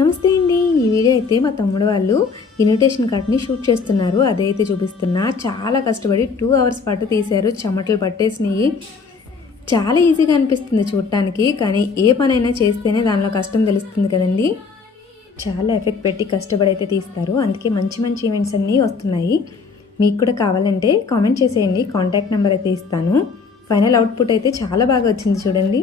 నమస్తే అండి. ఈ వీడియో అయితే మా తమ్ముడు వాళ్ళు ఇన్విటేషన్ కార్డ్ని షూట్ చేస్తున్నారు. అదైతే చూపిస్తున్నా. చాలా కష్టపడి 2 అవర్స్ పాటు తీశారు. చెమటలు పట్టేసినాయి. చాలా ఈజీగా అనిపిస్తుంది చూడటానికి, కానీ ఏ పనైనా చేస్తేనే దానిలో కష్టం తెలుస్తుంది కదండి. చాలా ఎఫెక్ట్ పెట్టి కష్టపడి అయితే తీస్తారు. అందుకే మంచి మంచి ఈవెంట్స్ అన్నీ వస్తున్నాయి. మీకు కూడా కావాలంటే కామెంట్ చేసేయండి. కాంటాక్ట్ నెంబర్ అయితే ఇస్తాను. ఫైనల్ అవుట్పుట్ అయితే చాలా బాగా వచ్చింది చూడండి.